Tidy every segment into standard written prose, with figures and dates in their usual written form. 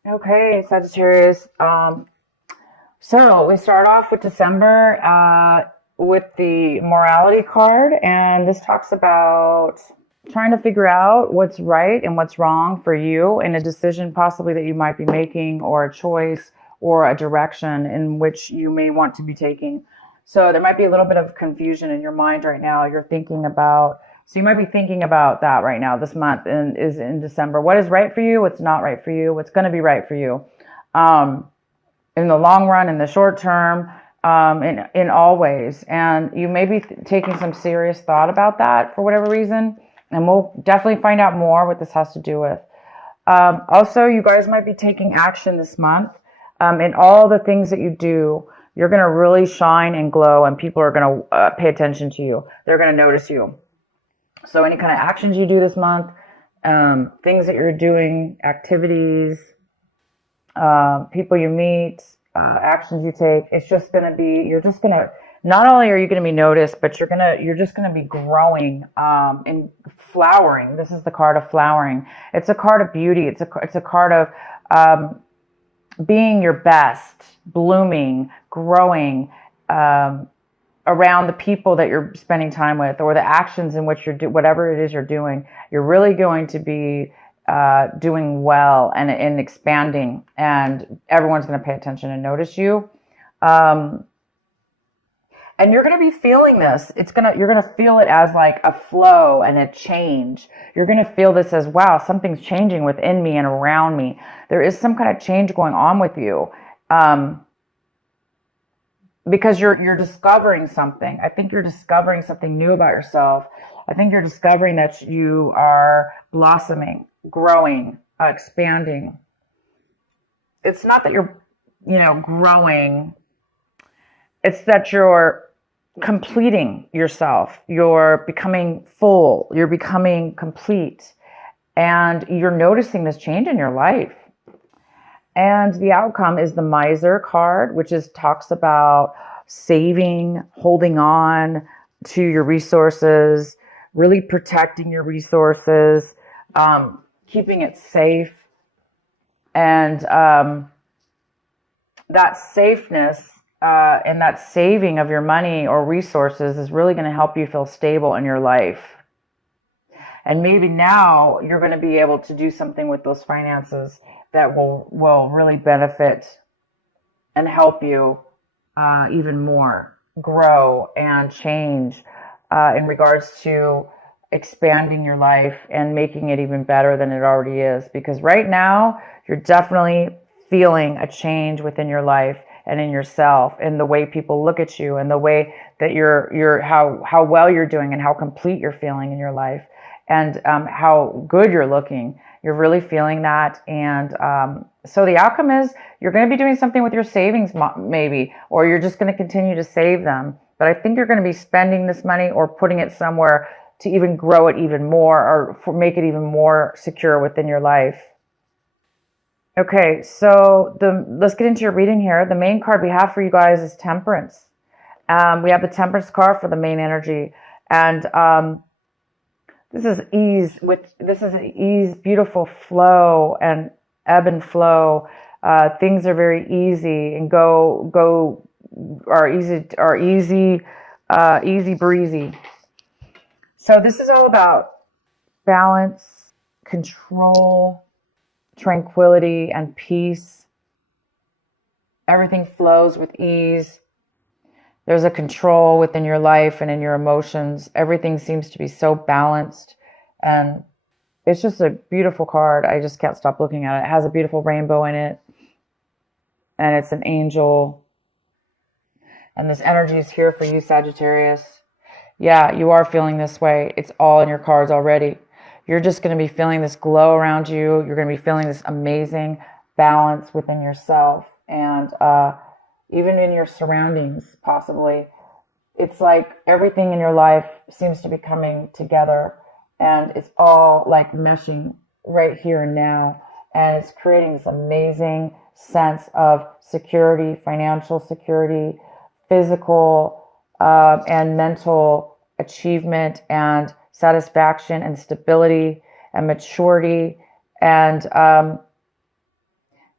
Okay, Sagittarius. So we start off with December with the morality card, and this talks about trying to figure out what's right and what's wrong for you in a decision possibly that you might be making, or a choice or a direction in which you may want to be taking. So there might be a little bit of confusion in your mind right now. You're thinking about, so you might be thinking about that right now, this month and is in December. What is right for you? What's not right for you? What's going to be right for you? Um, in the long run, in the short term, in all ways. And you may be taking some serious thought about that for whatever reason. And we'll definitely find out more what this has to do with. Also, you guys might be taking action this month. In all the things that you do, you're going to really shine and glow, and people are going to pay attention to you. They're going to notice you. So any kind of actions you do this month, things that you're doing, activities, people you meet, actions you take, it's just going to be, you're just going to, not only are you going to be noticed, but you're just going to be growing, and flowering. This is the card of flowering. It's a card of beauty. It's a card of, being your best, blooming, growing, around the people that you're spending time with, or the actions in which whatever it is you're doing, you're really going to be doing well and expanding, and everyone's going to pay attention and notice you. Um, and you're going to be feeling this. You're going to feel it as like a flow and a change. You're going to feel this as, wow, something's changing within me and around me. There is some kind of change going on with you. Because you're discovering something. I think you're discovering something new about yourself. I think you're discovering that you are blossoming, growing, expanding. It's not that you're, growing. It's that you're completing yourself. You're becoming full. You're becoming complete. And you're noticing this change in your life. And the outcome is the miser card, which talks about saving, holding on to your resources, really protecting your resources, keeping it safe. And that safeness and that saving of your money or resources is really going to help you feel stable in your life. And maybe now you're going to be able to do something with those finances that will really benefit and help you even more grow and change in regards to expanding your life and making it even better than it already is. Because right now, you're definitely feeling a change within your life and in yourself, and the way people look at you, and the way that how well you're doing, and how complete you're feeling in your life, and how good you're looking. You're really feeling that. And so the outcome is you're going to be doing something with your savings, maybe, or you're just going to continue to save them. But I think you're going to be spending this money or putting it somewhere to even grow it even more, or make it even more secure within your life. Okay, so let's get into your reading here. The main card we have for you guys is Temperance. We have the Temperance card for the main energy. And this is ease. This is an ease, beautiful flow and ebb and flow. Things are very easy and are easy breezy. So this is all about balance, control, tranquility, and peace. Everything flows with ease. There's a control within your life and in your emotions. Everything seems to be so balanced. And it's just a beautiful card. I just can't stop looking at it. It has a beautiful rainbow in it. And it's an angel. And this energy is here for you, Sagittarius. Yeah, you are feeling this way. It's all in your cards already. You're just going to be feeling this glow around you. You're going to be feeling this amazing balance within yourself, and even in your surroundings, possibly. It's like everything in your life seems to be coming together, and it's all like meshing right here and now. And it's creating this amazing sense of security, financial security, physical and mental achievement, and satisfaction, and stability, and maturity, and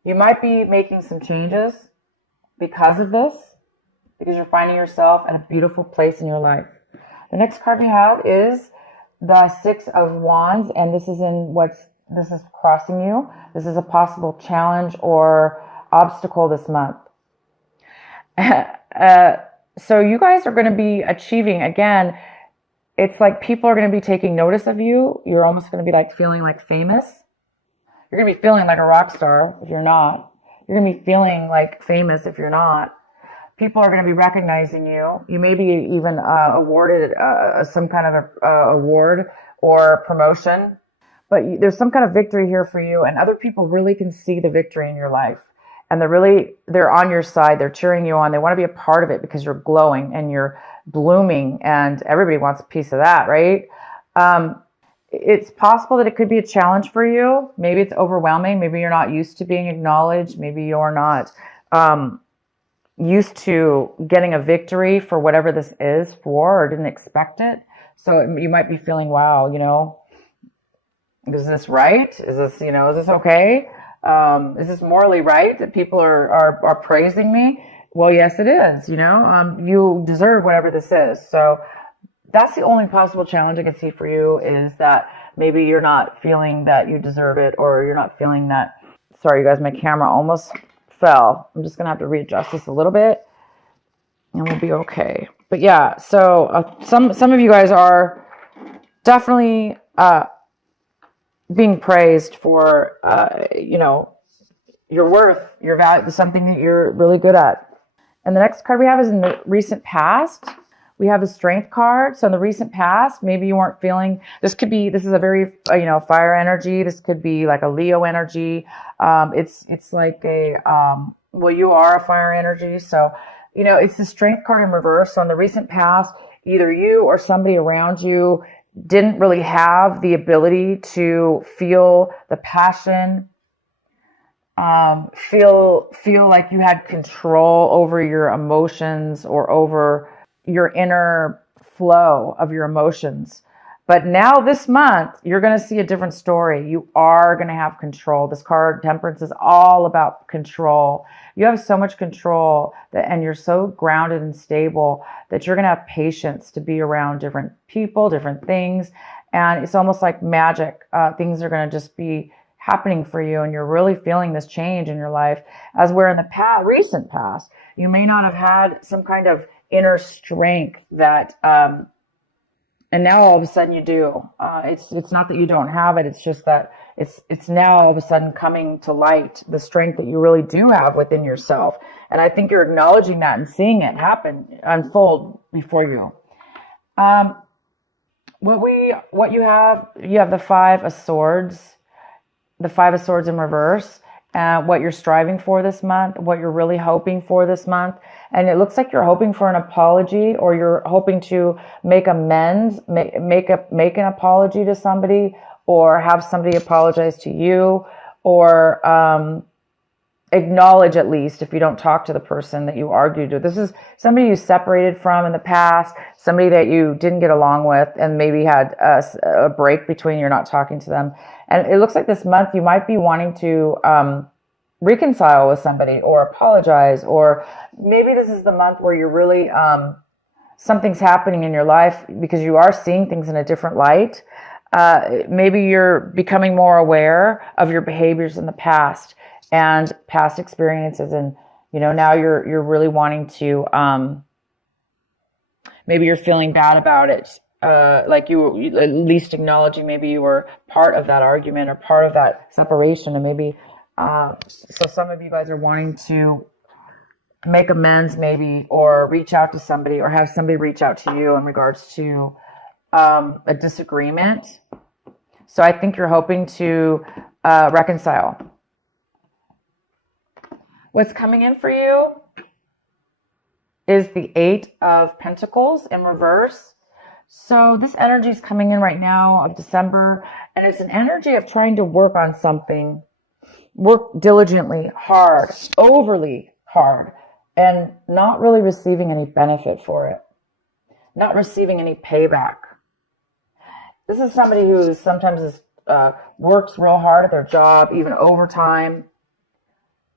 You might be making some changes because of this, because you're finding yourself at a beautiful place in your life. The next card we have is the Six of Wands, and this is crossing you. This is a possible challenge or obstacle this month. So you guys are going to be achieving, again, it's like people are going to be taking notice of you. You're almost going to be like feeling like famous. You're going to be feeling like a rock star if you're not. You're going to be feeling like famous if you're not. People are going to be recognizing you. You may be even awarded some kind of award or promotion. But there's some kind of victory here for you, and other people really can see the victory in your life. And they're on your side. They're cheering you on. They want to be a part of it because you're glowing and you're blooming, and everybody wants a piece of that, right? It's possible that it could be a challenge for you. Maybe it's overwhelming. Maybe you're not used to being acknowledged. Maybe you're not used to getting a victory for whatever this is for, or didn't expect it. So you might be feeling, wow, is this right? Is this, is this okay? Is this morally right that people are praising me? Well, yes, it is. You deserve whatever this is. So that's the only possible challenge I can see for you, is that maybe you're not feeling that you deserve it, or you're not feeling that. Sorry, you guys, my camera almost fell. I'm just going to have to readjust this a little bit and we'll be okay. But yeah, so some of you guys are definitely being praised for, your worth, your value, something that you're really good at. And the next card we have is in the recent past. We have the Strength card. So in the recent past, maybe you weren't feeling, this is a very, fire energy. This could be like a Leo energy. It's like you are a fire energy. So, it's the Strength card in reverse. So in the recent past, either you or somebody around you didn't really have the ability to feel the passion, feel like you had control over your emotions or over your inner flow of your emotions. But now this month, you're going to see a different story. You are going to have control. This card, Temperance, is all about control. You have so much control and you're so grounded and stable that you're going to have patience to be around different people, different things. And it's almost like magic. Things are going to just be happening for you, and you're really feeling this change in your life. As where in the recent past, you may not have had some kind of inner strength that, and now all of a sudden you do. It's not that you don't have it. It's just that it's now all of a sudden coming to light, the strength that you really do have within yourself. And I think you're acknowledging that and seeing it unfold before you. What you have the Five of Swords. The Five of Swords in reverse, what you're striving for this month, what you're really hoping for this month. And it looks like you're hoping for an apology, or you're hoping to make amends, make an apology to somebody, or have somebody apologize to you, or acknowledge, at least, if you don't talk to the person that you argued with. This is somebody you separated from in the past, somebody that you didn't get along with, and maybe had a break between, you're not talking to them. And it looks like this month you might be wanting to reconcile with somebody or apologize, or maybe this is the month where you're really, something's happening in your life because you are seeing things in a different light. Maybe you're becoming more aware of your behaviors in the past and past experiences, and now you're really wanting to, maybe you're feeling bad about it, like you at least acknowledging maybe you were part of that argument or part of that separation. And maybe so some of you guys are wanting to make amends, maybe, or reach out to somebody, or have somebody reach out to you in regards to a disagreement. So I think you're hoping to reconcile. What's coming in for you is the Eight of Pentacles in reverse. So this energy is coming in right now of December, and it's an energy of trying to work on something, work diligently, hard, overly hard, and not really receiving any benefit for it, not receiving any payback. This is somebody who sometimes works real hard at their job, even overtime,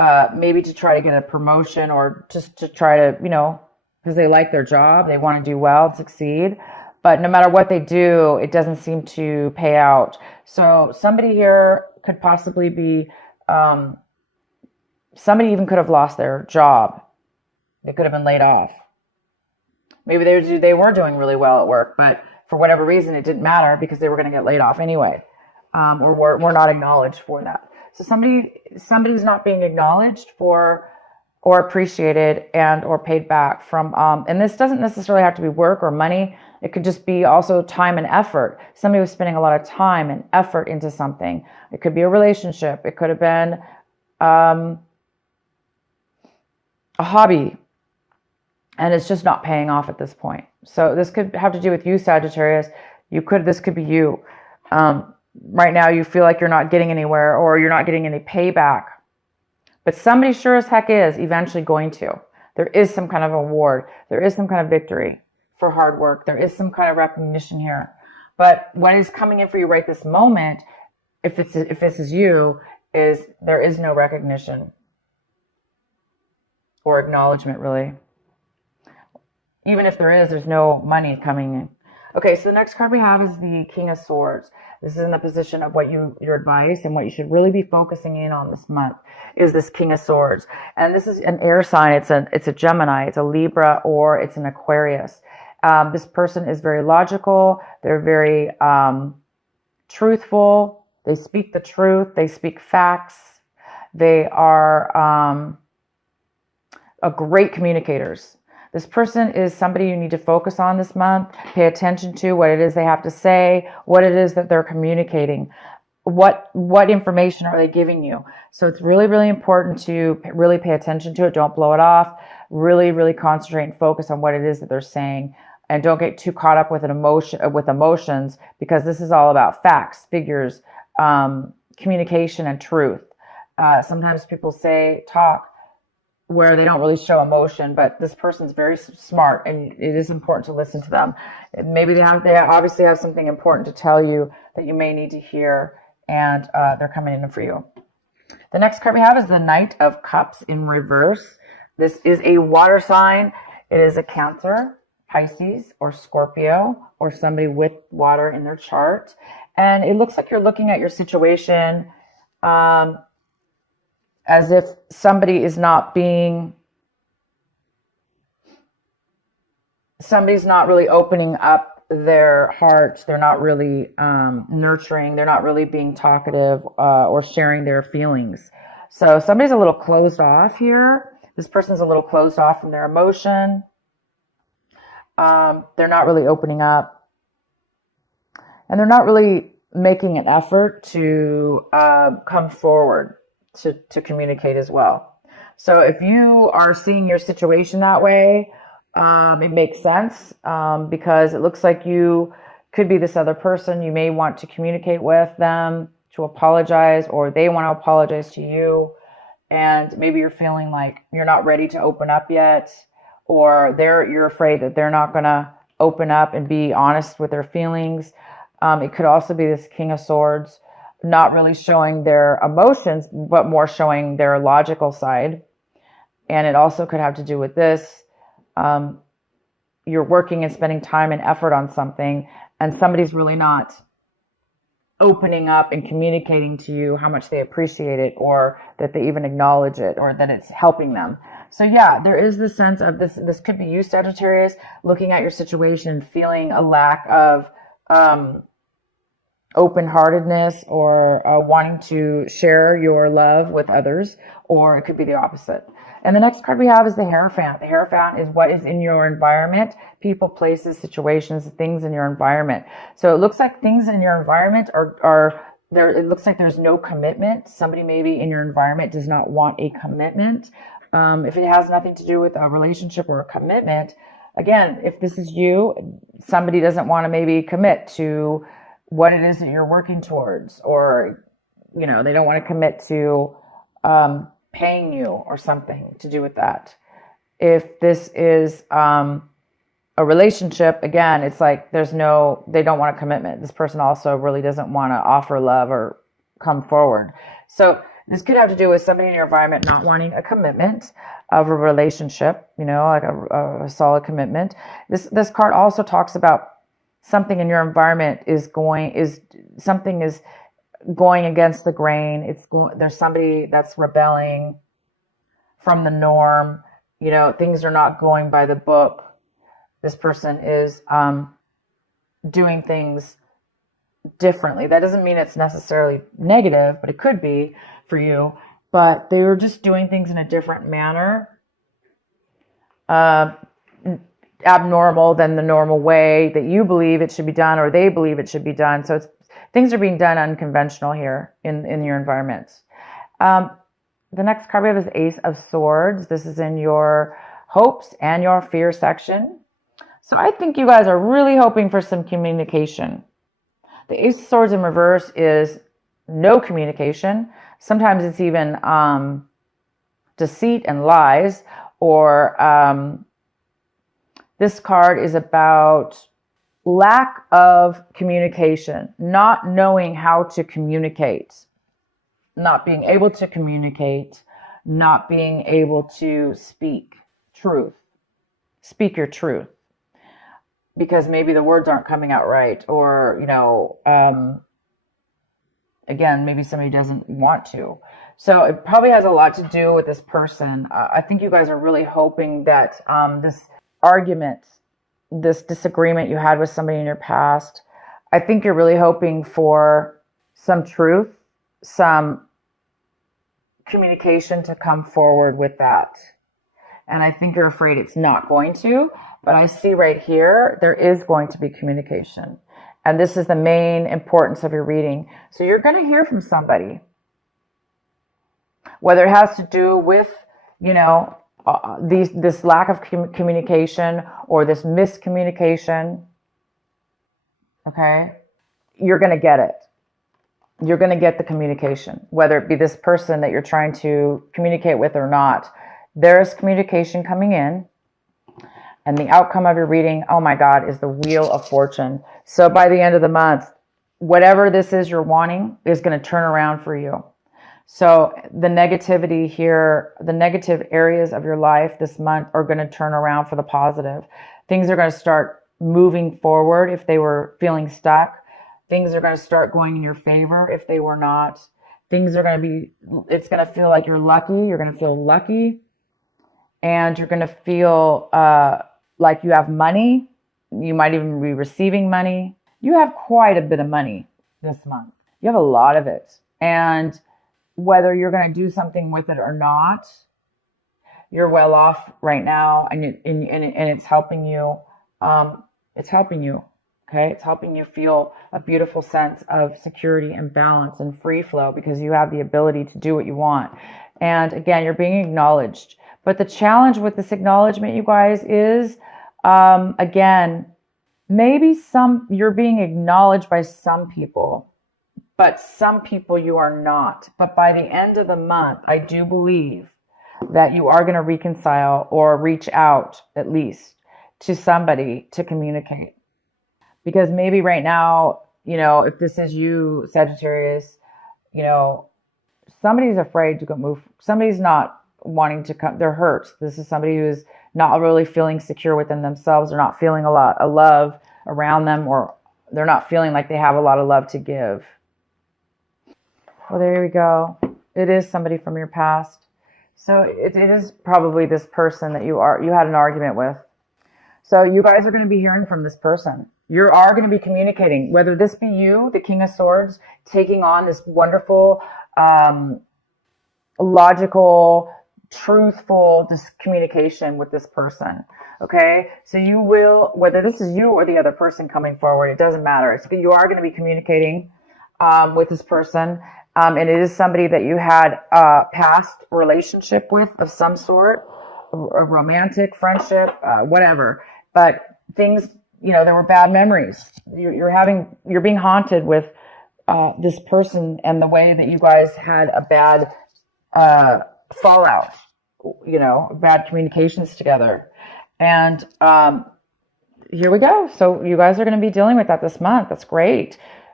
maybe to try to get a promotion or just to try to, because they like their job, they want to do well and succeed. But no matter what they do, it doesn't seem to pay out. So somebody here could possibly be, somebody even could have lost their job. They could have been laid off. Maybe they were doing really well at work, but for whatever reason, it didn't matter because they were going to get laid off anyway, or were not acknowledged for that. So somebody's not being acknowledged for or appreciated and or paid back from, and this doesn't necessarily have to be work or money. It could just be also time and effort. Somebody was spending a lot of time and effort into something. It could be a relationship. It could have been a hobby, and it's just not paying off at this point. So this could have to do with you, Sagittarius. This could be you. Right now you feel like you're not getting anywhere or you're not getting any payback. But somebody sure as heck is eventually going to. There is some kind of award. There is some kind of victory for hard work. There is some kind of recognition here. But what is coming in for you right this moment, if this is you, is there is no recognition or acknowledgement, really. Even if there is, there's no money coming in. Okay, so the next card we have is the King of Swords. This is in the position of what your advice and what you should really be focusing in on this month is this King of Swords. And this is an air sign. It's a Gemini, it's a Libra, or it's an Aquarius. This person is very logical. They're very truthful. They speak the truth. They speak facts. They are great communicators. This person is somebody you need to focus on this month. Pay attention to what it is they have to say, what it is that they're communicating, what information are they giving you. So it's really, really important to really pay attention to it. Don't blow it off. Really, really concentrate and focus on what it is that they're saying. And don't get too caught up with emotions, because this is all about facts, figures, communication, and truth. Sometimes people talk where they don't really show emotion, but this person's very smart, and it is important to listen to them. Maybe they obviously have something important to tell you that you may need to hear, and they're coming in for you. The next card we have is the Knight of Cups in reverse. This is a water sign. It is a Cancer, Pisces, or Scorpio, or somebody with water in their chart. And it looks like you're looking at your situation as if somebody's not really opening up their heart. They're not really nurturing. They're not really being talkative or sharing their feelings. So somebody's a little closed off here. This person's a little closed off from their emotion. They're not really opening up. And they're not really making an effort to come forward to communicate as well. So if you are seeing your situation that way, it makes sense because it looks like you could be this other person. You may want to communicate with them to apologize, or they want to apologize to you. And maybe you're feeling like you're not ready to open up yet, or you're afraid that they're not going to open up and be honest with their feelings. It could also be this King of Swords, not really showing their emotions, but more showing their logical side. And it also could have to do with this. You're working and spending time and effort on something, and somebody's really not opening up and communicating to you how much they appreciate it, or that they even acknowledge it, or that it's helping them. So yeah, there is this sense of this could be you, Sagittarius, looking at your situation, feeling a lack of open-heartedness, or wanting to share your love with others, or it could be the opposite. And the next card we have is the Hierophant. The Hierophant is what is in your environment, people, places, situations, things in your environment. So it looks like things in your environment are there. It looks like there's no commitment. Somebody maybe in your environment does not want a commitment. If it has nothing to do with a relationship or a commitment, again, if this is you, somebody doesn't want to maybe commit to what it is that you're working towards, or, they don't want to commit to paying you or something to do with that. If this is a relationship, again, it's like they don't want a commitment. This person also really doesn't want to offer love or come forward. So This could have to do with somebody in your environment not wanting a commitment of a relationship, like a solid commitment. This card also talks about something in your environment is going against the grain. There's somebody that's rebelling from the norm. Things are not going by the book. This person is doing things differently. That doesn't mean it's necessarily negative, but it could be for you. But they were just doing things in a different manner, abnormal than the normal way that you believe it should be done or they believe it should be done. So things are being done unconventional here in your environment. The next card we have is Ace of Swords. This is in your hopes and your fear section. So I think you guys are really hoping for some communication. The Ace of Swords in reverse is no communication. Sometimes it's even deceit and lies, or this card is about lack of communication, not knowing how to communicate, not being able to communicate, not being able to speak your truth. Because maybe the words aren't coming out right, or, again, maybe somebody doesn't want to. So it probably has a lot to do with this person. I think you guys are really hoping that this argument, this disagreement you had with somebody in your past, I think you're really hoping for some truth, some communication to come forward with that. And I think you're afraid it's not going to. But I see right here, there is going to be communication. And this is the main importance of your reading. So you're going to hear from somebody. Whether it has to do with, this lack of communication or this miscommunication. Okay? You're going to get it. You're going to get the communication. Whether it be this person that you're trying to communicate with or not. There is communication coming in. And the outcome of your reading, oh my God, is the Wheel of Fortune. So by the end of the month, whatever this is you're wanting is going to turn around for you. So the negativity here, the negative areas of your life this month are going to turn around for the positive. Things are going to start moving forward if they were feeling stuck. Things are going to start going in your favor if they were not. It's going to feel like you're lucky. You're going to feel lucky. And you're going to feel like you have money. You might even be receiving money. You have quite a bit of money this month. You have a lot of it. And whether you're going to do something with it or not, you're well off right now. And it's helping you. It's helping you. Okay. It's helping you feel a beautiful sense of security and balance and free flow because you have the ability to do what you want. And again, you're being acknowledged. But the challenge with this acknowledgement, you guys, is, again, maybe you're being acknowledged by some people, but some people you are not. But by the end of the month, I do believe that you are going to reconcile or reach out, at least, to somebody to communicate. Because maybe right now, if this is you, Sagittarius, somebody's afraid to go move. Somebody's not wanting to come. They're hurt. This is somebody who's not really feeling secure within themselves. They're not feeling a lot of love around them, or they're not feeling like they have a lot of love to give. Well, there we go. It is somebody from your past. So it is probably this person that you had an argument with. So you guys are going to be hearing from this person. You are going to be communicating, whether this be you, the King of Swords, taking on this wonderful, logical, truthful communication with this person. Okay. So you will, whether this is you or the other person coming forward, it doesn't matter. You are going to be communicating, with this person. And it is somebody that you had a past relationship with of some sort, a romantic friendship, whatever. But things, there were bad memories. You're being haunted with, this person and the way that you guys had a bad, fallout, bad communications together. And here we go. So you guys are going to be dealing with that this month. That's great.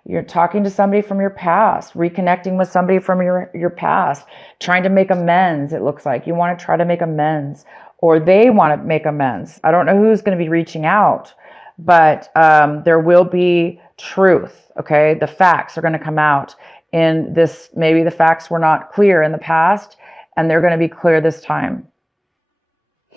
You're talking to somebody from your past, reconnecting with somebody from your past, trying to make amends. It looks like you want to try to make amends, or they want to make amends. I don't know who's going to be reaching out, but there will be truth. Okay. The facts are going to come out in this. Maybe the facts were not clear in the past, and they're going to be clear this time.